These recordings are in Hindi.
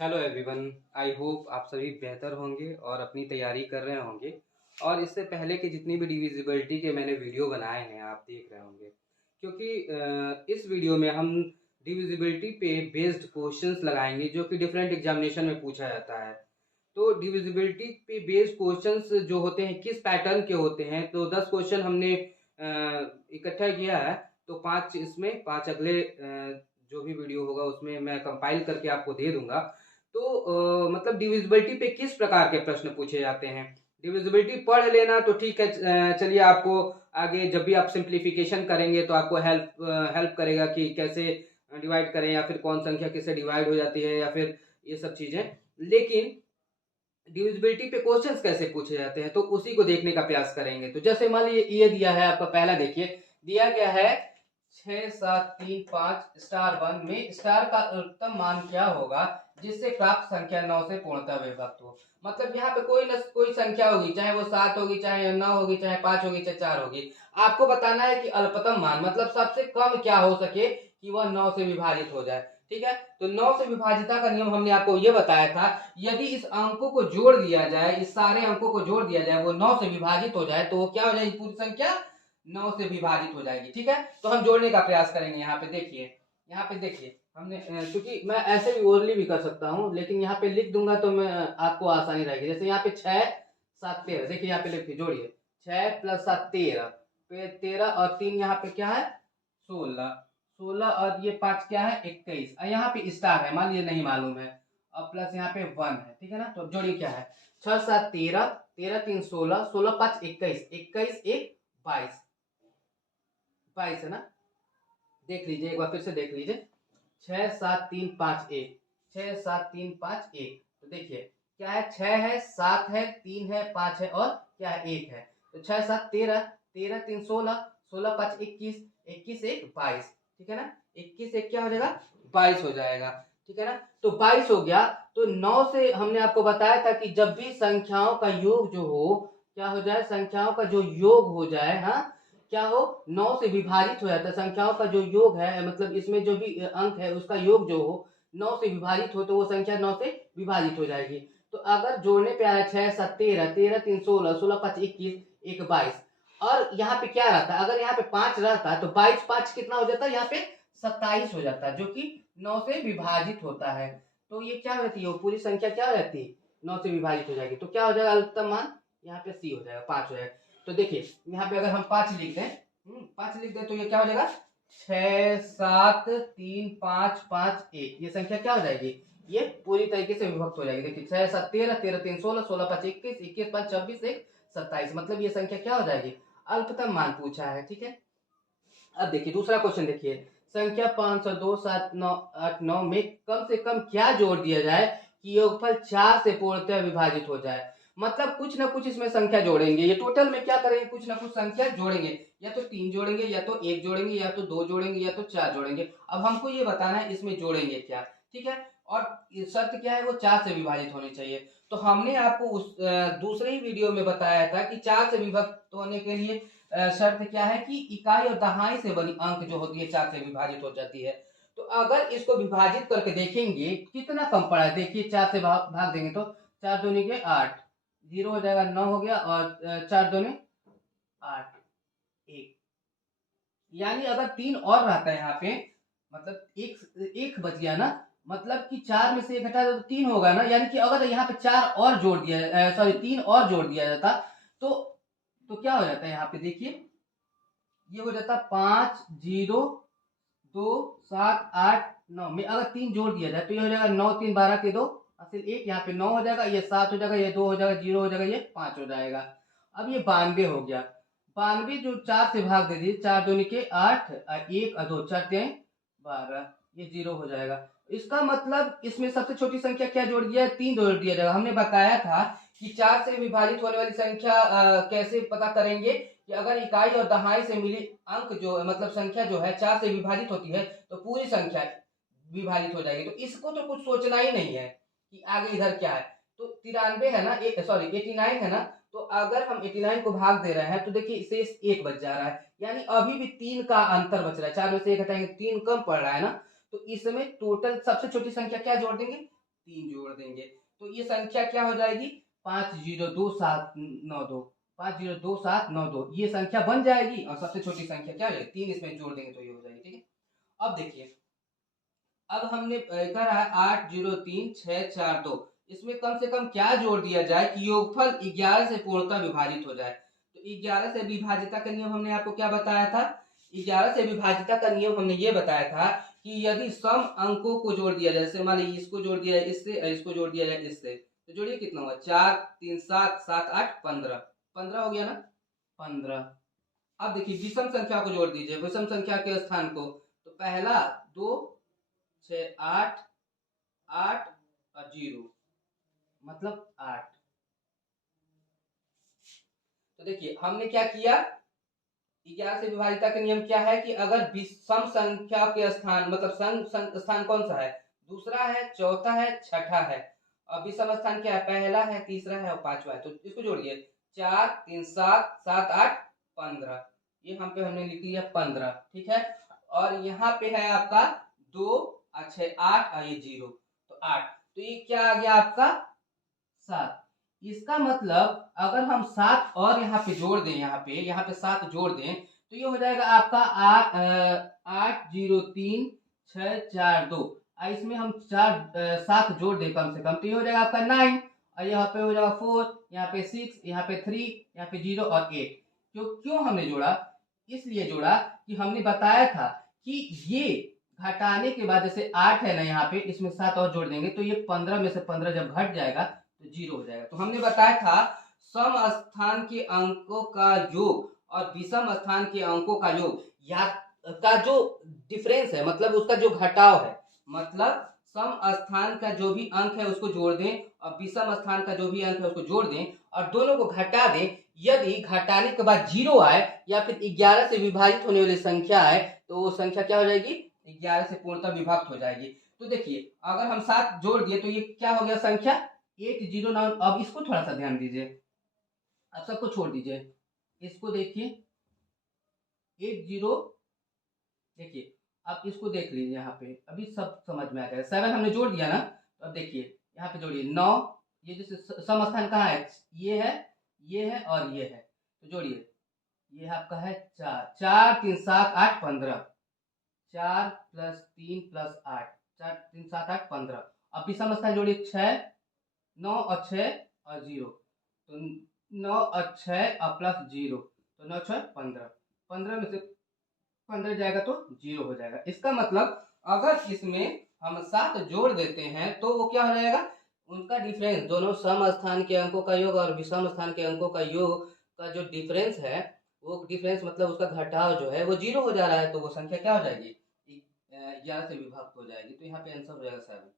Hello everyone. आई होप आप सभी बेहतर होंगे और अपनी तैयारी कर रहे होंगे। और इससे पहले के जितनी भी डिविजिबिलिटी के मैंने वीडियो बनाए हैं आप देख रहे होंगे, क्योंकि इस वीडियो में हम डिविजिबिलिटी पे बेस्ड क्वेश्चंस लगाएंगे जो कि डिफरेंट एग्जामिनेशन में पूछा जाता है। तो डिविजिबिलिटी पे बेस्ड क्वेश्चंस जो होते हैं किस पैटर्न के होते हैं, तो 10 क्वेश्चन हमने इकट्ठा किया है। तो 5 इसमें 5 अगले जो भी वीडियो होगा उसमें मैं कंपाइल करके आपको दे दूंगा। तो मतलब डिविजिबिलिटी पे किस प्रकार के प्रश्न पूछे जाते हैं, डिविजिबिलिटी पढ़ लेना तो ठीक है। चलिए आपको आगे जब भी आप सिंप्लीफिकेशन करेंगे तो आपको हेल्प करेगा कि कैसे डिवाइड करें या फिर कौन संख्या किससे डिवाइड हो जाती है या फिर ये सब चीजें। लेकिन डिविजिबिलिटी पे क्वेश्चंस कैसे पूछे जाते हैं तो उसी को देखने का प्रयास करेंगे। तो जैसे मान लीजिए ये दिया है आपका, पहला देखिए दिया गया है 6 7 3 5 स्टार 1 में स्टार का अधिकतम मान क्या होगा जिससे प्राप्त संख्या 9 से पूर्णतः विभक्त हो। मतलब यहाँ पे कोई न कोई संख्या होगी, चाहे वो 7 होगी, चाहे 9 होगी, चाहे 5 होगी, चाहे 4 होगी। आपको बताना है कि अल्पतम मान मतलब सबसे कम क्या हो सके कि वह 9 से विभाजित हो जाए। ठीक है, तो 9 से विभाजिता का नियम हमने आपको ये बताया था। यदि इस अंकों को जोड़ दिया जाए, इस सारे अंकों को जोड़ दिया जाए, वो 9 से विभाजित हो जाए तो वो क्या हो जाएगी, पूरी संख्या 9 से विभाजित हो जाएगी। ठीक है, तो हम जोड़ने का प्रयास करेंगे। यहाँ पे देखिए हमने क्योंकि मैं ऐसे भी ओरली भी कर सकता हूँ, लेकिन यहाँ पे लिख दूंगा तो मैं आपको आसानी रहेगी। जैसे यहाँ पे 6 7 13, देखिए यहाँ पे लिखिए, जोड़िए 6 + 7 13, फिर 13 और 3 यहाँ पे क्या है 16, 16 और ये 5 क्या है 21, और यहाँ पे स्टार है, मान लीजिए नहीं मालूम है, और प्लस यहाँ पे 1 है। ठीक है ना, तो जोड़िए क्या है 6 7 13, 13 3 16, 16 5 21, 21 1 22, 22 है ना। देख लीजिए एक बार फिर से देख लीजिए, 6 7 3 5 1, 6 7 3 5 1। तो देखिए क्या है, 6 है, 7 है, 3 है, 5 है और क्या है 1 है। तो 6 7 13, 13 3 16, 16 5 21, 21 1 22। ठीक है ना, 21 1 क्या हो जाएगा 22 हो जाएगा। ठीक है ना, तो 22 हो गया। तो 9 से हमने आपको बताया था कि जब भी संख्याओं का योग जो हो, क्या हो जाए, संख्याओं का जो योग हो जाए, हाँ क्या हो 9 से विभाजित हो जाता है। संख्याओं का जो योग है, मतलब इसमें जो भी अंक है उसका योग जो हो 9 से विभाजित हो तो वो संख्या 9 से विभाजित हो जाएगी। तो अगर जोड़ने पे आया 6 7 13, 13 3 16, 16 5 21, 1 22, और यहाँ पे क्या रहता है, अगर यहाँ पे 5 रहता है तो 22 5 कितना हो जाता है, यहाँ पे 27 हो जाता है, जो कि 9 से विभाजित होता है। तो ये क्या रहती है, वो पूरी संख्या क्या रहती है 9 से विभाजित हो जाएगी। तो क्या हो जाएगा अधिकतम मान, यहाँ पे सी हो जाएगा, 5 हो जाएगा। तो देखिए यहाँ पे अगर हम 5 लिख दें, 5 लिख दें तो ये क्या हो जाएगा 6 7 3 5 5 1, ये संख्या क्या हो जाएगी, ये पूरी तरीके से विभक्त हो जाएगी। देखिए 6 7 13, 13 3 16, 16 5 21, 21 5 26 1 27, मतलब ये संख्या क्या हो जाएगी, अल्पतम मान पूछा है। ठीक है, अब देखिए दूसरा क्वेश्चन देखिए, संख्या 502 7 9 8 9 में कम से कम क्या जोड़ दिया जाए कि योगफल 4 से पूर्णतः विभाजित हो जाए। मतलब कुछ ना कुछ इसमें संख्या जोड़ेंगे, ये टोटल में क्या करेंगे, कुछ ना कुछ संख्या जोड़ेंगे, या तो 3 जोड़ेंगे, या तो 1 जोड़ेंगे, या तो 2 जोड़ेंगे, या तो 4 जोड़ेंगे। अब हमको ये बताना है इसमें जोड़ेंगे क्या। ठीक है, और शर्त क्या है, वो 4 से विभाजित होनी चाहिए। तो हमने आपको उस दूसरे ही वीडियो में बताया था कि 4 से विभक्त होने के लिए शर्त क्या है कि इकाई और दहाई से बनी अंक जो होती है 4 से विभाजित हो जाती है। तो अगर इसको विभाजित करके देखेंगे कितना कम पड़ा है, देखिए 4 से भाग देंगे तो 4 दूनी के 8, 0 हो जाएगा, 9 हो गया, और 4 दूनी 8 1, यानी अगर 3 और रहता है यहाँ पे, मतलब एक एक बच गया ना, मतलब कि 4 में से 1 घटा दो तो 3 होगा ना, यानी कि अगर यहाँ पे 4 और जोड़ दिया, सॉरी 3 और जोड़ दिया जाता तो क्या हो जाता है, यहाँ पे देखिए ये हो जाता 5 0 2 7 8 9 में अगर 3 जोड़ दिया जाए तो ये हो जाएगा 9 3 12 के 2 असल 1, यहाँ पे 9 हो जाएगा, ये 7 हो जाएगा, ये 2 हो जाएगा, 0 हो जाएगा, ये 5 हो जाएगा। अब ये 92 हो गया, 92 जो 4 से भाग दे दीजिए, 4 दूनी के 8, 1 2 4 3 12, ये 0 हो जाएगा। इसका मतलब इसमें सबसे छोटी संख्या क्या जोड़ दिया है, 3 जोड़ दिया जाएगा। हमने बताया था कि 4 से विभाजित होने वाली संख्या कैसे पता करेंगे कि अगर इकाई और दहाई से मिली अंक जो मतलब संख्या जो है 4 से विभाजित होती है तो पूरी संख्या विभाजित हो जाएगी। तो इसको तो कुछ सोचना ही नहीं है कि आगे इधर क्या है। तो 93 है ना, सॉरी 89 है ना, तो अगर हम 89 को भाग दे रहे हैं तो देखिए शेष 1 बच जा रहा है, यानी अभी भी 3 का अंतर बच रहा है। 4 में से 1 हटाएंगे 3 कम पड़ रहा है ना, तो इसमें टोटल सबसे छोटी संख्या क्या जोड़ देंगे 3 जोड़ देंगे तो ये संख्या क्या हो जाएगी 502792 502792 ये संख्या बन जाएगी और सबसे छोटी संख्या क्या हो जाएगी 3 इसमें जोड़ देंगे तो ये हो जाएगी। ठीक है, अब देखिए अब हमने कह रहा है 803642 इसमें कम से कम क्या जोड़ दिया जाए कि योगफल 11 से पूर्णतः विभाजित हो जाए। तो 11 से विभाजिता का नियम हमने आपको क्या बताया था, 11 से विभाजिता का नियम हमने ये बताया था कि यदि सम अंकों को जोड़ दिया जाए, जैसे मान लीजिए इसको जोड़ दिया जाए इससे, इसको जोड़ दिया जाए इससे, तो जोड़िए कितना हुआ 4 3 7 7 8 15 15 हो गया ना 15। अब देखिए विषम संख्या को जोड़ दीजिए, विषम संख्या के स्थान को, तो पहला 2 6 8 8 और 0 मतलब 8। तो देखिए हमने क्या किया 11 से विभाजिता का नियम क्या है कि अगर विषम संख्या के स्थान मतलब स्थान कौन सा है, दूसरा है, चौथा है, छठा है, और विषम स्थान क्या है, पहला है, तीसरा है और पांचवा है। तो इसको जोड़िए 4 3 7 7 8 15, ये यहाँ पे हमने लिख लिया 15। ठीक है, और यहाँ पे है आपका 2 और 6 8 और ये 0 तो 8, तो ये क्या आ गया आपका 7। इसका मतलब अगर हम 7 और यहाँ पे जोड़ दें, यहाँ पे 7 जोड़ दें तो ये हो जाएगा आपका 803642। इसमें हम 7 जोड़ दें कम से कम तो ये हो जाएगा आपका 9, और यहाँ पे हो जाएगा 4, यहाँ पे 6, यहाँ पे 3, यहाँ पे 0 और 8। क्यों हमने जोड़ा, इसलिए जोड़ा कि हमने बताया था कि ये घटाने के बाद जैसे 8 है ना यहाँ पे, इसमें 7 और जोड़ देंगे तो ये 15 में से 15 जब घट जाएगा तो 0 हो जाएगा। तो हमने बताया था सम स्थान के अंकों का योग और विषम स्थान के अंकों का योग या का जो डिफरेंस है, मतलब उसका जो घटाव है, मतलब सम स्थान का जो भी अंक है उसको जोड़ दें और विषम स्थान का जो भी अंक है उसको जोड़ दें और दोनों को घटा दें। यदि घटाने के बाद 0 आए या फिर 11 से विभाजित होने वाली संख्या आए तो वो संख्या क्या हो जाएगी 11 से पूर्णतः विभक्त हो जाएगी। तो देखिए अगर हम 7 जोड़ दिए तो ये क्या हो गया संख्या 809। अब इसको थोड़ा सा ध्यान दीजिए, अब सबको छोड़ दीजिए, इसको देखिए 80, देखिए आप इसको देख लीजिए, यहाँ पे अभी सब समझ में आ जाएगा। 7 हमने जोड़ दिया ना, तो अब देखिए यहाँ पे जोड़िए 9, ये जैसे सम स्थान कहाँ है, ये है, ये है और ये है, तो जोड़िए ये आपका है 4 4 3 7 8 15, 4 + 3 + 8 4 3 7 8 15। अब विषम स्थान जोड़िए 6 9 और 6 और 0, तो 9 और 6 और प्लस 0 तो 9 6 15, 15 में से 15 जाएगा तो 0 हो जाएगा। इसका मतलब अगर इसमें हम 7 जोड़ देते हैं तो वो क्या हो जाएगा, उनका डिफरेंस, दोनों सम स्थान के अंकों का योग और विषम स्थान के अंकों का योग का जो डिफरेंस है, वो डिफरेंस मतलब उसका घटाव जो है वो 0 हो जा रहा है, तो वो संख्या क्या हो जाएगी 11 से विभक्त हो जाएगी। तो यहाँ पे आंसर हो जाएगा 7।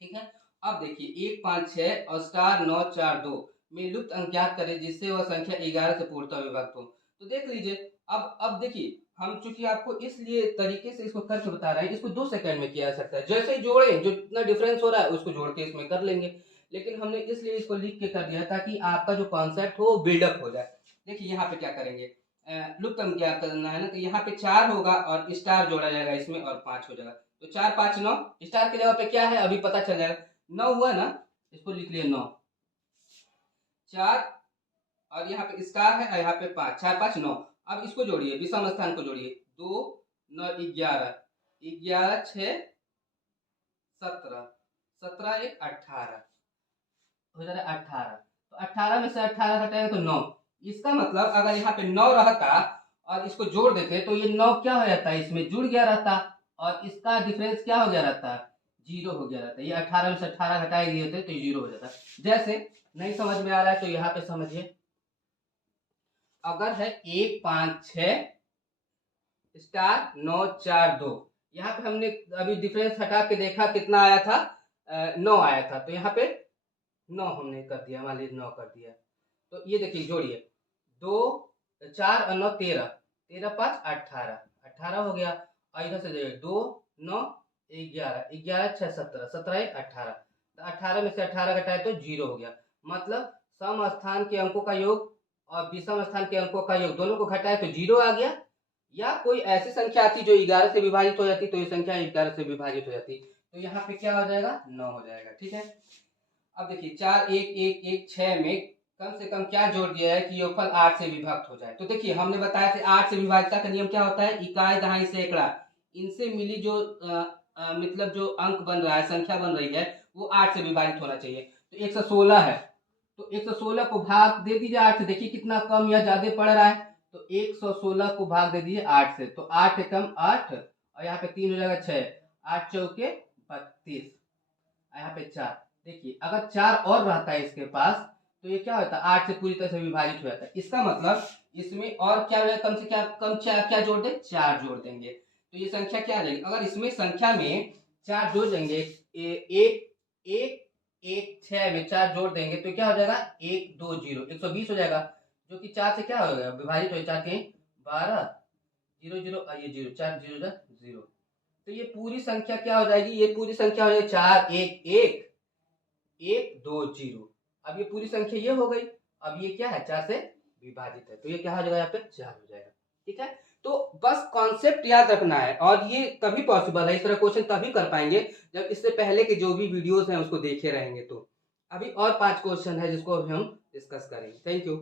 ठीक है, अब देखिए 1 5 6 और स्टार 9 4 2 में लुप्त अंक ज्ञात करें जिससे वह संख्या 11 से पूर्णतः विभक्त हो। तो देख लीजिए अब देखिए हम चूंकि आपको इसलिए तरीके से इसको करके बता रहे हैं, इसको 2 सेकंड में किया जा सकता है, जैसे ही जोड़े जो इतना डिफरेंस हो रहा है उसको जोड़ के इसमें कर लेंगे, लेकिन हमने इसलिए इसको लिख के कर दिया ताकि आपका जो कॉन्सेप्ट हो बिल्डअप हो जाए। देखिए यहाँ पे क्या करेंगे, लुप्त अंक ज्ञात करना है ना, तो यहाँ पे 4 होगा और स्टार जोड़ा जाएगा इसमें और 5 हो जाएगा, तो 4 5 9, स्टार के जगह पे क्या है अभी पता चल जाएगा, 9 हुआ ना, इसको लिख लिए 9 4 और यहाँ पे स्टार है और यहाँ पे 5 4 5 9। अब इसको जोड़िए, विषम स्थान को जोड़िए, 2 9 11 11 6 17 17 1 18 हो जा रहा है 18, तो 18 में से 18 घटाएगा तो 9। इसका मतलब अगर यहाँ पे 9 रहता और इसको जोड़ देते तो ये 9 क्या हो जाता है, इसमें जुड़ गया रहता और इसका डिफरेंस क्या हो गया रहता, 0 हो गया रहता। ये 18 में से 18 घटाए दिए थे तो 0 हो जाता। जैसे नहीं समझ में आ रहा है तो यहाँ पे समझिए, अगर है 1 5 6 स्टार 9 4 2, यहाँ पे हमने अभी डिफरेंस हटा के देखा कितना आया था, 9 आया था, तो यहाँ पे 9 हमने कर दिया, मान लीजिए 9 कर दिया। तो ये देखिए जोड़िए 2 4 और 9 13 13 5 18 18 हो गया, और इधर से जोड़िए 2 9 11 11 6 17 17 1 18, तो 18 में से 18 घटाए तो 0 हो गया। मतलब सम स्थान के अंकों का योग और विषम स्थान के अंकों का योग दोनों को घटाए तो 0 आ गया, या कोई ऐसी संख्या आती जो 11 से विभाजित हो जाती तो ये संख्या 11 से विभाजित हो जाती। तो यहाँ पे क्या हो जाएगा 9 हो जाएगा। ठीक है, अब देखिए 4 1 1 1 6 में कम से कम क्या जोड़ दिया है कि योगफल 8 से विभक्त हो जाए। तो देखिए हमने बताया था 8 से विभाज्यता का नियम क्या होता है, इकाई दहाई सैकड़ा इनसे मिली जो मतलब जो अंक बन रहा है, संख्या बन रही है, वो 8 से विभाजित होना चाहिए। तो 116 है, तो 116 को भाग दे दीजिए 8 से, देखिए कितना कम या ज्यादा पड़ रहा है। तो 116 को भाग दे दीजिए 8 से, तो 8 एकम 8 और यहाँ पे 3 हो जाएगा 6, 8 चौके 32, यहाँ पे 4। देखिए अगर 4 और रहता है इसके पास तो ये क्या होता है 8 से पूरी तरह से विभाजित हो जाता है। इसका मतलब इसमें और क्या हो, कम से क्या कम क्या जोड़ दें, 4 जोड़ देंगे। तो ये संख्या क्या आ जाएगी, अगर इसमें संख्या में 4 जोड़ देंगे, एक एक एक 6 में 4 जोड़ देंगे तो क्या हो जाएगा 1 2 0 120 हो जाएगा, जो कि 4 से क्या हो गया विभाजित हो, 4 के 12 0 0 और ये 0 4 0 0। तो ये पूरी संख्या क्या हो जाएगी, ये पूरी संख्या हो जाएगी 4 1 1 1 2 0। अब ये पूरी संख्या ये हो गई, अब ये क्या है 4 से विभाजित है, तो ये क्या हो जाएगा यहाँ पे 4 हो जाएगा। ठीक है, तो बस कॉन्सेप्ट याद रखना है, और ये तभी पॉसिबल है, इस तरह क्वेश्चन तभी कर पाएंगे जब इससे पहले के जो भी वीडियोस हैं उसको देखे रहेंगे। तो अभी और 5 क्वेश्चन है जिसको अभी हम डिस्कस करेंगे। Thank you.